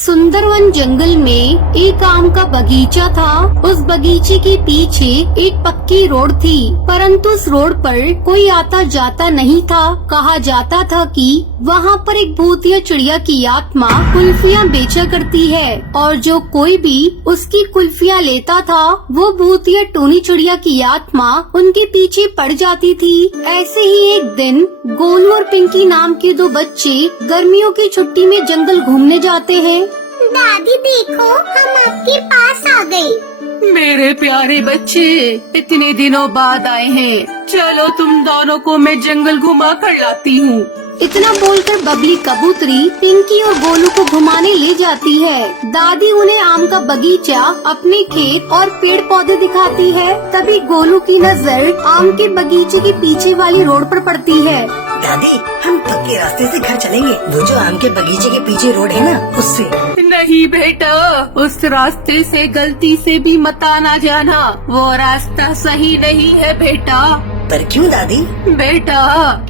सुंदरवन जंगल में एक आम का बगीचा था। उस बगीचे के पीछे एक पक्की रोड थी, परंतु उस रोड पर कोई आता जाता नहीं था। कहा जाता था कि वहाँ पर एक भूतिया चिड़िया की आत्मा कुल्फियाँ बेचा करती है और जो कोई भी उसकी कुल्फियाँ लेता था वो भूतिया टूनी चिड़िया की आत्मा उनके पीछे पड़ जाती थी। ऐसे ही एक दिन गोलू और पिंकी नाम के दो बच्चे गर्मियों की छुट्टी में जंगल घूमने जाते हैं। दादी देखो, हम आपके पास आ गए। मेरे प्यारे बच्चे, इतने दिनों बाद आए हैं। चलो तुम दोनों को मैं जंगल घुमा कर लाती हूँ। इतना बोलकर बबली कबूतरी पिंकी और गोलू को घुमाने ले जाती है। दादी उन्हें आम का बगीचा, अपने खेत और पेड़ पौधे दिखाती है। तभी गोलू की नजर आम के बगीचे के पीछे वाली रोड पर पड़ती है। दादी, हम पक्के रास्ते से घर चलेंगे। वो जो आम के बगीचे के पीछे रोड है ना, उससे। नहीं बेटा, उस रास्ते से गलती से भी मत आना जाना। वो रास्ता सही नहीं है बेटा। पर क्यों दादी? बेटा,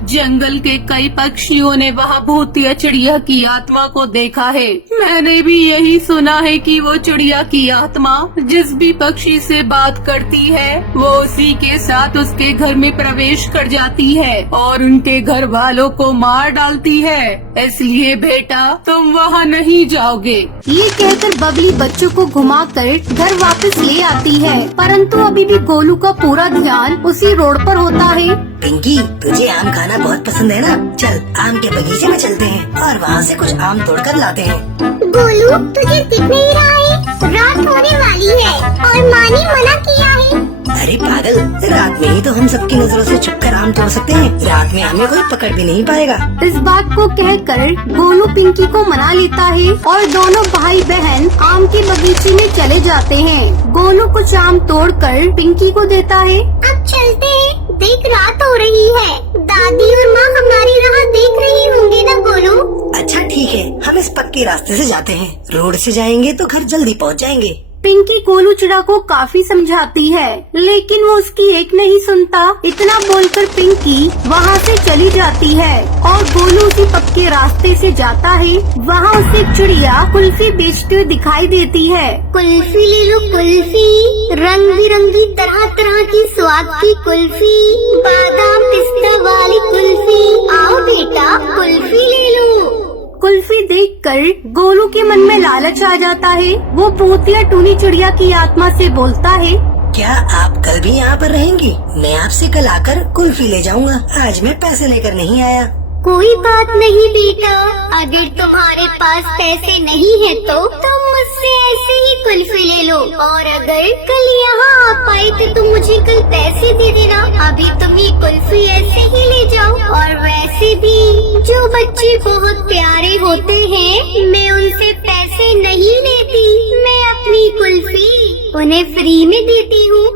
जंगल के कई पक्षियों ने वहाँ भूतिया चिड़िया की आत्मा को देखा है। मैंने भी यही सुना है कि वो चिड़िया की आत्मा जिस भी पक्षी से बात करती है वो उसी के साथ उसके घर में प्रवेश कर जाती है और उनके घर वालों को मार डालती है। इसलिए बेटा, तुम वहाँ नहीं जाओगे। ये कहकर बबली बच्चों को घुमाकर घर वापस ले आती है, परंतु अभी भी गोलू का पूरा ध्यान उसी रोड पर होता है। पिंकी, तुझे आम खाना बहुत पसंद है ना? चल आम के बगीचे में चलते हैं और वहाँ से कुछ आम तोड़ कर लाते हैं। गोलू, तुझे दिख नहीं रहा है? रात होने वाली है और माँ ने मना किया है। अरे पागल, रात में ही तो हम सबकी नजरों से छुपकर आम तोड़ सकते हैं। रात में हमें कोई पकड़ भी नहीं पाएगा। इस बात को कहकर गोलू पिंकी को मना लेता है और दोनों भाई बहन आम के बगीचे में चले जाते हैं। गोलू कुछ आम तोड़कर पिंकी को देता है। अब चलते हैं, देख रात हो रही है। दादी और माँ हमारी राह देख रही होंगी ना गोलू? अच्छा ठीक है, हम इस पक्के रास्ते से जाते हैं। रोड से जाएंगे तो घर जल्दी पहुँच जाएंगे। पिंकी गोलू चिड़ा को काफी समझाती है, लेकिन वो उसकी एक नहीं सुनता। इतना बोलकर पिंकी वहाँ से चली जाती है और गोलू उसी पक्के रास्ते से जाता है। वहाँ उसे एक चिड़िया कुल्फी बेचते हुए दिखाई देती है। कुल्फी ले लो कुल्फी, रंग बिरंगी तरह तरह की स्वाद की कुल्फी, बादाम पिस्ता वाली कुल्फी। आओ बेटा, कुल्फी ले लो। कुल्फी देखकर गोलू के मन में लालच आ जाता है। वो भूतिया टूनी चिड़िया की आत्मा से बोलता है, क्या आप कल भी यहाँ पर रहेंगी? मैं आपसे कल आकर कुल्फी ले जाऊंगा। आज मैं पैसे लेकर नहीं आया। कोई बात नहीं बेटा, अगर तुम्हारे पास पैसे नहीं है तो तुम मुझसे ऐसे ही कुल्फी ले लो, और अगर कल यहाँ आ पाए तो तुम मुझे कल पैसे दे देना। अभी तुम ये कुल्फी ऐसे ही ले जाओ। और वैसे भी जो बच्चे बहुत प्यारे होते हैं, मैं उनसे पैसे नहीं लेती। मैं अपनी कुल्फी उन्हें फ्री में देती हूँ।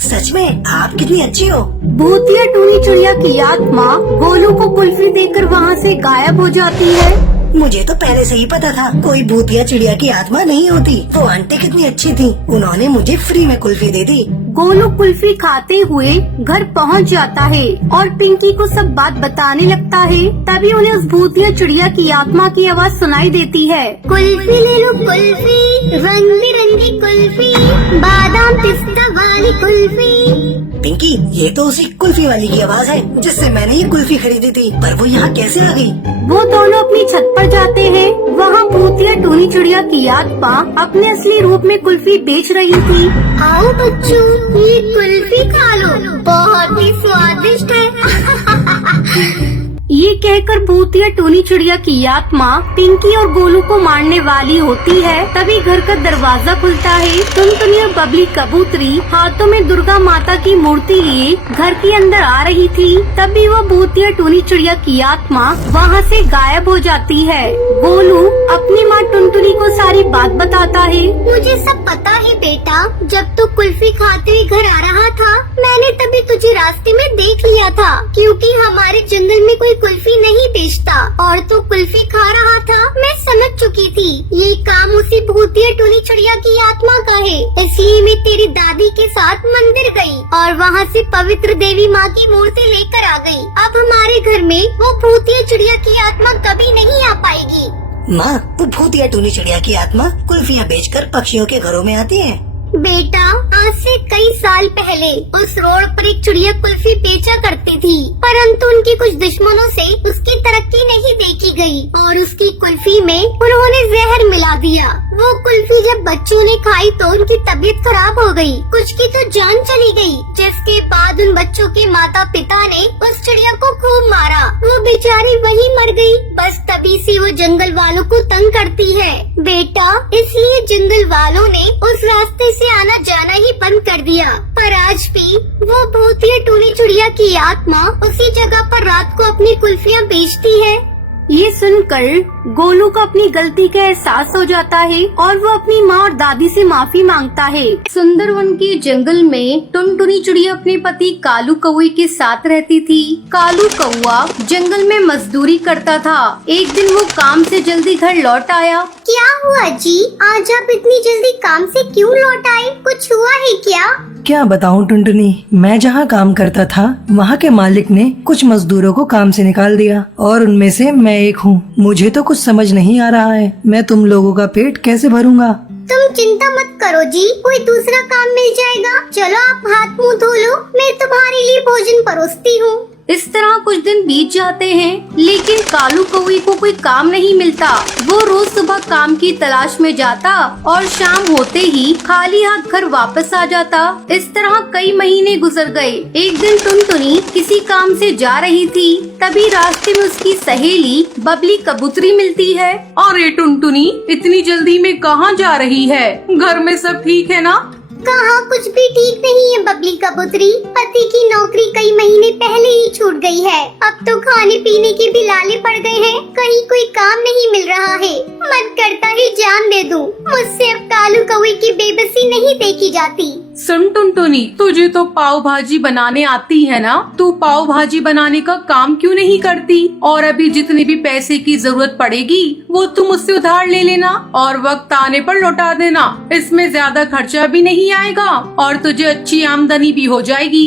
सच में आप कितनी अच्छी हो। भूतिया टूनी चिड़िया की आत्मा गोलू को कुल्फी देकर वहाँ से गायब हो जाती है। मुझे तो पहले से ही पता था कोई भूतिया चिड़िया की आत्मा नहीं होती। वो आंटी कितनी अच्छी थी, उन्होंने मुझे फ्री में कुल्फी दे दी। गोलू कुल्फी खाते हुए घर पहुंच जाता है और पिंकी को सब बात बताने लगता है। तभी उन्हें उस भूतिया चिड़िया की आत्मा की आवाज़ सुनाई देती है। कुल्फी ले लो कुल्फी, रंग बिरंगी कुल्फी, बादाम पिस्ता वाली कुल्फी। पिंकी, ये तो उसी कुल्फी वाली की आवाज़ है जिससे मैंने ये कुल्फी खरीदी थी। पर वो यहाँ कैसे आ गई? वो दोनों अपनी छत पर जाते हैं। वहाँ भूतिया टूनी चिड़िया की आत्मा अपने असली रूप में कुल्फी बेच रही थी। आओ बच्चों, ये कुल्फी खा लो, बहुत ही स्वादिष्ट है। ये कहकर भूतिया टूनी चिड़िया की आत्मा पिंकी और गोलू को मारने वाली होती है। तभी घर का दरवाजा खुलता है। टुनटुनी और बबली कबूतरी हाथों में दुर्गा माता की मूर्ति लिए घर के अंदर आ रही थी। तभी वो भूतिया टूनी चिड़िया की आत्मा वहाँ से गायब हो जाती है। गोलू अपनी माँ टुनटुनी को सारी बात बताता है। मुझे सब पता है बेटा, जब तू कुल्फी खाते हुए घर आ रहा था, मैंने तभी तुझे रास्ते में देख लिया था, क्योंकि हमारे जंगल में कोई कुल्फी नहीं बेचता और तू कुल्फी खा रहा था। मैं समझ चुकी थी ये काम उसी भूतिया टूनी चिड़िया की आत्मा का है। इसलिए मैं तेरी दादी के साथ मंदिर गई और वहाँ से पवित्र देवी माँ की मूर्ति लेकर आ गई। अब हमारे घर में वो भूतिया चिड़िया की आत्मा कभी नहीं आ पाएगी। माँ, वो भूतिया टूनी चिड़िया की आत्मा कुल्फियाँ बेचकर पक्षियों के घरों में आती है। बेटा, आज से कई साल पहले उस रोड पर एक चिड़िया कुल्फी बेचा करती थी, परंतु उनके कुछ दुश्मनों से उसकी तरक्की नहीं देखी गई और उसकी कुल्फी में उन्होंने जहर मिला दिया। वो कुल्फी जब बच्चों ने खाई तो उनकी तबीयत खराब हो गई, कुछ की तो जान चली गई, जिसके बाद उन बच्चों के माता पिता ने उस चिड़िया को खूब मारा। वो बेचारी वहीं मर गई। बस तभी से वो जंगल वालों को तंग करती है। बेटा, इसलिए जंगल वालों ने उस रास्ते से आना जाना ही बंद कर दिया। पर आज भी वो भूतिया टूनी चिड़िया की आत्मा उसी जगह पर रात को अपनी कुल्फियाँ बेचती है। ये सुनकर गोलू को अपनी गलती का एहसास हो जाता है और वो अपनी माँ और दादी से माफी मांगता है। सुंदरवन के जंगल में टुनटुनी चिड़िया अपने पति कालू कौवे के साथ रहती थी। कालू कौवा जंगल में मजदूरी करता था। एक दिन वो काम से जल्दी घर लौट आया। क्या हुआ जी, आज आप इतनी जल्दी काम से क्यों लौट आए? कुछ हुआ है क्या? क्या बताऊं टुनटुनी, मैं जहाँ काम करता था वहाँ के मालिक ने कुछ मजदूरों को काम से निकाल दिया और उनमें से मैं एक हूँ। मुझे तो कुछ समझ नहीं आ रहा है, मैं तुम लोगों का पेट कैसे भरूंगा। तुम चिंता मत करो जी, कोई दूसरा काम मिल जाएगा। चलो आप हाथ मुंह धो लो, मैं तुम्हारे लिए भोजन परोसती हूँ। इस तरह कुछ दिन बीत जाते हैं, लेकिन कालू कौवे को कोई काम नहीं मिलता। वो रोज सुबह काम की तलाश में जाता और शाम होते ही खाली हाथ घर वापस आ जाता। इस तरह कई महीने गुजर गए। एक दिन टुनटुनी किसी काम से जा रही थी, तभी रास्ते में उसकी सहेली बबली कबूतरी मिलती है। अरे टुनटुनी, इतनी जल्दी में कहाँ जा रही है? घर में सब ठीक है ना? कहाँ कुछ भी ठीक नहीं है बबली कबूतरी। पति की नौकरी कई महीने पहले ही छूट गई है। अब तो खाने पीने के भी लाले पड़ गए हैं। कहीं कोई काम नहीं मिल रहा है। मन करता है जान दे दूं। मुझसे अब कालू कौवे की बेबसी नहीं देखी जाती। सुन टुनटुनी, तुझे तो पाव भाजी बनाने आती है ना? तू पाव भाजी बनाने का काम क्यों नहीं करती? और अभी जितने भी पैसे की जरूरत पड़ेगी वो तू मुझसे उधार ले लेना और वक्त आने पर लौटा देना। इसमें ज्यादा खर्चा भी नहीं आएगा और तुझे अच्छी आमदनी भी हो जाएगी।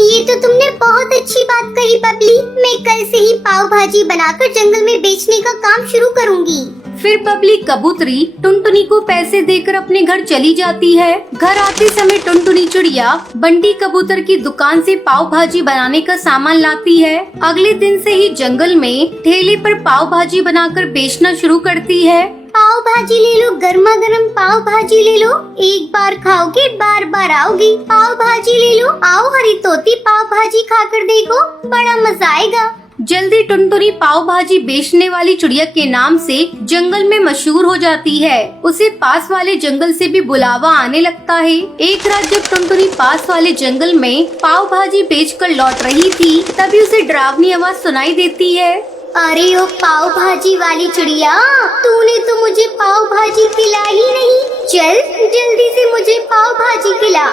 ये तो तुमने बहुत अच्छी बात कही बबली। मैं कल से ही पाव भाजी बनाकर जंगल में बेचने का काम शुरू करूँगी। फिर बबली कबूतरी टुनटुनी को पैसे देकर अपने घर चली जाती है। घर आते समय टुनटुनी चिड़िया बंटी कबूतर की दुकान से पाव भाजी बनाने का सामान लाती है। अगले दिन से ही जंगल में ठेले पर पाव भाजी बनाकर बेचना शुरू करती है। पाव भाजी ले लो, गर्मा गर्म पाव भाजी ले लो। एक बार खाओगे बार बार आओगी। पाव भाजी ले लो, आओ हरी तोती पाव भाजी खाकर देखो, बड़ा मजा आएगा। जल्दी टुनटुनी पाव भाजी बेचने वाली चिड़िया के नाम से जंगल में मशहूर हो जाती है। उसे पास वाले जंगल से भी बुलावा आने लगता है। एक रात जब टुनटुनी पास वाले जंगल में पाव भाजी बेचकर लौट रही थी, तभी उसे डरावनी आवाज सुनाई देती है। अरे ओ पाव भाजी वाली चिड़िया, तूने तो मुझे पाव भाजी खिलाई ही नहीं। चल जल्दी से मुझे पाव भाजी खिला।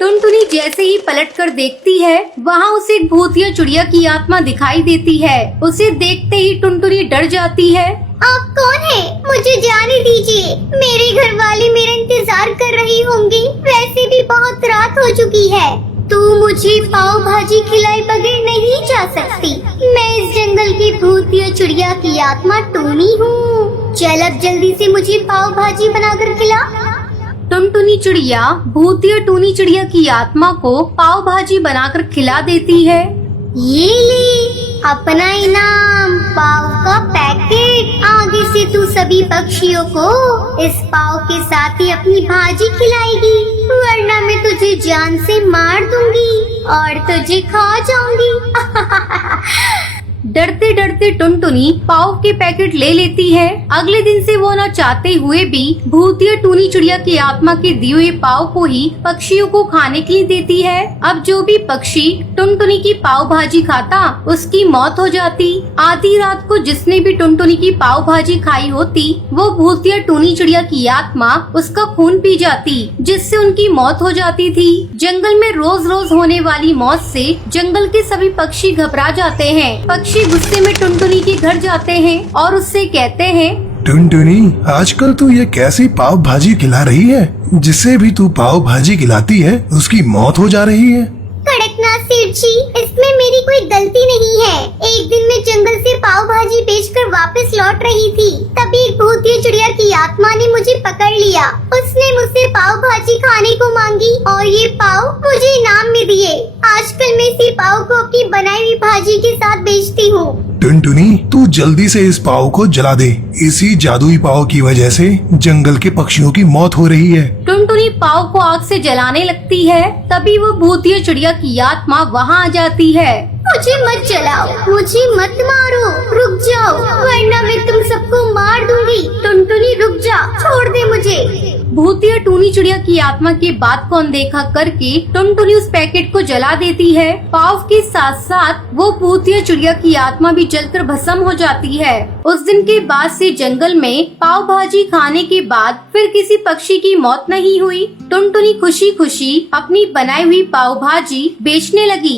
टुनटुनी जैसे ही पलटकर देखती है, वहाँ उसे एक भूतिया चिड़िया की आत्मा दिखाई देती है। उसे देखते ही टुनटुनी डर जाती है। आप कौन है? मुझे जाने दीजिए। मेरे घर वाले मेरा इंतजार कर रही होंगी। वैसे भी बहुत रात हो चुकी है। तू मुझे पाव भाजी खिलाए बगैर नहीं जा सकती। मैं इस जंगल की भूतिया चिड़िया की आत्मा टूनी हूँ। चल अब जल्दी से मुझे पाव भाजी बनाकर खिला। टुनटुनी चिड़िया भूतिया टूनी चिड़िया की आत्मा को पाव भाजी बनाकर खिला देती है। ये ले अपना इनाम, पाव का पैकेट। आगे से तू सभी पक्षियों को इस पाव के साथ ही अपनी भाजी खिलाएगी, वरना मैं तुझे जान से मार दूंगी और तुझे खा जाऊंगी। डरते डरते टुनटुनी पाव के पैकेट ले लेती है। अगले दिन से वो न चाहते हुए भी भूतिया टूनी चिड़िया की आत्मा के दिए हुए पाव को ही पक्षियों को खाने के लिए देती है। अब जो भी पक्षी टुनटुनी की पाव भाजी खाता, उसकी मौत हो जाती। आधी रात को जिसने भी टुनटुनी की पाव भाजी खाई होती, वो भूतिया टूनी चिड़िया की आत्मा उसका खून पी जाती, जिससे उनकी मौत हो जाती थी। जंगल में रोज रोज होने वाली मौत से जंगल के सभी पक्षी घबरा जाते हैं। पक्षी गुस्से में टुनटुनी के घर जाते हैं और उससे कहते हैं, टुनटुनी, आजकल तू ये कैसी पाव भाजी खिला रही है? जिसे भी तू पाव भाजी खिलाती है उसकी मौत हो जा रही है। कड़कनाथ सेठ छी, इसमें मेरी कोई गलती नहीं है। एक दिन मैं जंगल से पाव भाजी बेचकर वापस लौट रही थी, तभी एक भूतिया चिड़िया की आत्मा ने मुझे पकड़ लिया। उसने मुझसे पाव भाजी खाने को मांगी और ये पाव मुझे इनाम में दिए। आजकल मैं इसी पाव को अपनी बनाई हुई भाजी के साथ बेचती हूँ। टुनटुनी, तू जल्दी से इस पाव को जला दे। इसी जादुई पाव की वजह से जंगल के पक्षियों की मौत हो रही है। टुनटुनी पाव को आग से जलाने लगती है, तभी वो भूतिया चिड़िया की आत्मा वहाँ आ जाती है। मुझे मत जलाओ, मुझे मत मारो, रुक जाओ वरना मैं तुम सबको मार दूंगी। टुनटुनी रुक जा, छोड़ दे मुझे। भूतिया टूनी चिड़िया की आत्मा की बात को अनदेखा करके टुनटुनी उस पैकेट को जला देती है। पाव के साथ साथ वो भूतिया चिड़िया की आत्मा भी जलकर भस्म हो जाती है। उस दिन के बाद से जंगल में पाव भाजी खाने के बाद फिर किसी पक्षी की मौत नहीं हुई। टुनटुनी खुशी खुशी अपनी बनाई हुई पाव भाजी बेचने लगी।